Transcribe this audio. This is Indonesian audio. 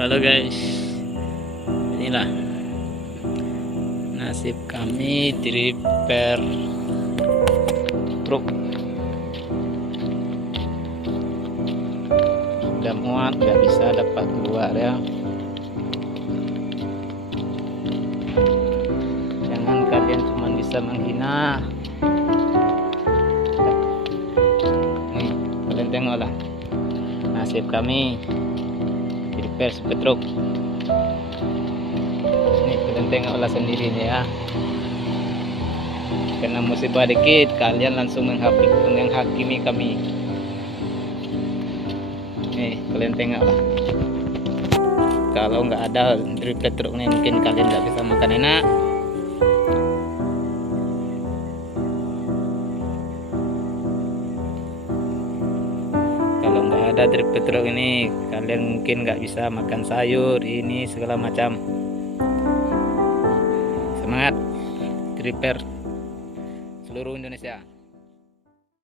Halo guys, inilah nasib kami di repair truk. Udah muat, nggak bisa dapat keluar ya. Jangan kalian cuma bisa menghina. Nih, kalian tengoklah nasib kami di repair truk. Nih, kalian tengoklah sendiri nih ya. Karena musibah dikit, kalian langsung menghakimi kami. Nih, kalian tengoklah. Kalau nggak ada repair truk nih, mungkin kalian nggak bisa makan enak. Kalau nggak ada repair truk ini, kalian mungkin nggak bisa makan sayur ini segala macam. Semangat repair seluruh Indonesia.